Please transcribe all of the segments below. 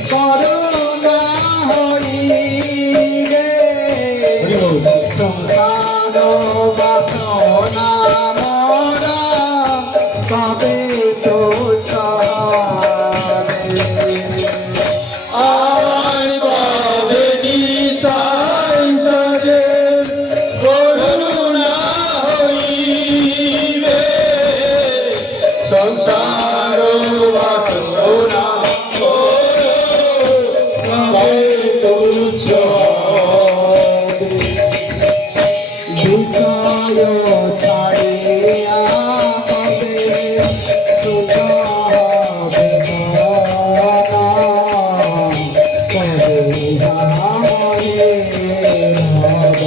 করুণা হইবে সংসার বাসনা মরা কবে তো ছাড়ে আয় বাবে নিতাই জগে করুণা হইবে সংসার বাসনা কবে তুচ্ছ বিষয় ছাড়িয়া হবে সুখ হবে কবে হারে ভব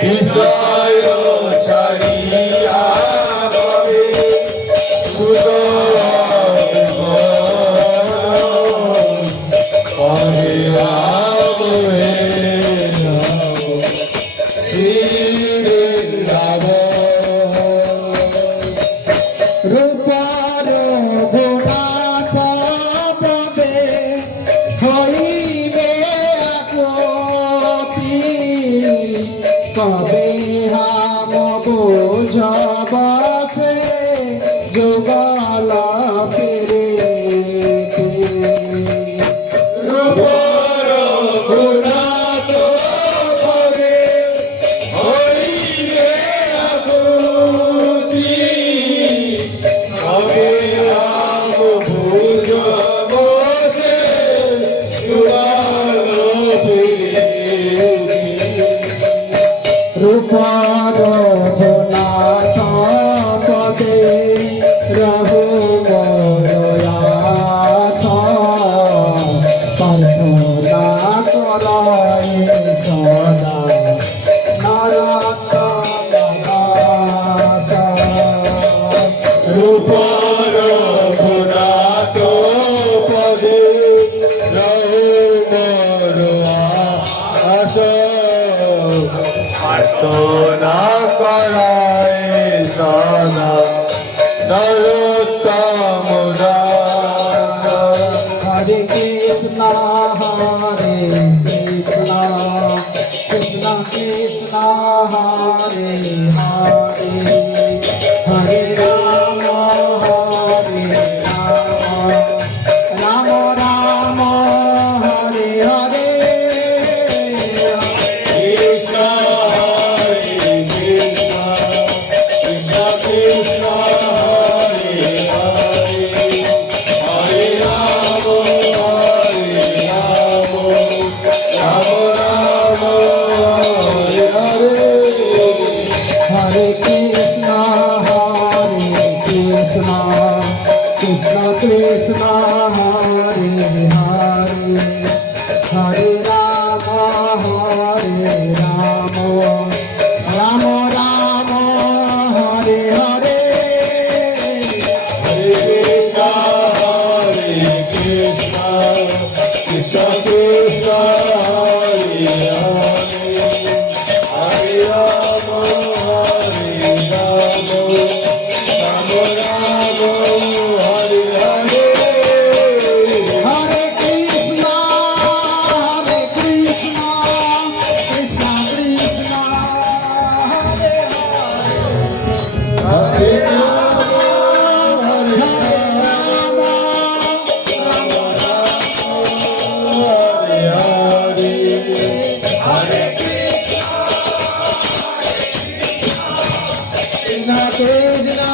বিষয় ছাড়িয়া হবে সুখ রূপার গুণাথ পদে হইবে আকতি কবে হাম বুঝবাসে যুগল ফিরে রূপর গুণাত পদে হইবে আকতি কবে হাম বুঝবাসে যুগল ফিরে রূপার গুণাথ পদে রহু মরয়াস প্রার্থনা করায় সদা নরোত্তম দাস রূপর গুণাত পদে রৌমর আস প্রার্থনা করায় সদা নরোত্তম দাস হরে কৃষ্ণ কৃষ্ণ কৃষ্ণ হরে হরে হরে রাম রাম রাম হরে হরে কৃষ্ণ হরে কৃষ্ণ কৃষ্ণ কৃষ্ণ হরে হরে হরে রাম রাম রাম হরে হরে হরে কৃষ্ণ কৃষ্ণ কৃষ্ণ হরে হরে হরে রাম রাম রাম হরে Hare Hare Krishna, Krishna Krishna, Hare Hare, Hare Rama, Hare Rama, Rama Rama, Hare Hare. হরে কৃষ্ণ কৃষ্ণ কৃষ্ণ হরে Hare Rama, Hare Hare, Hare Krishna, Krishna Krishna,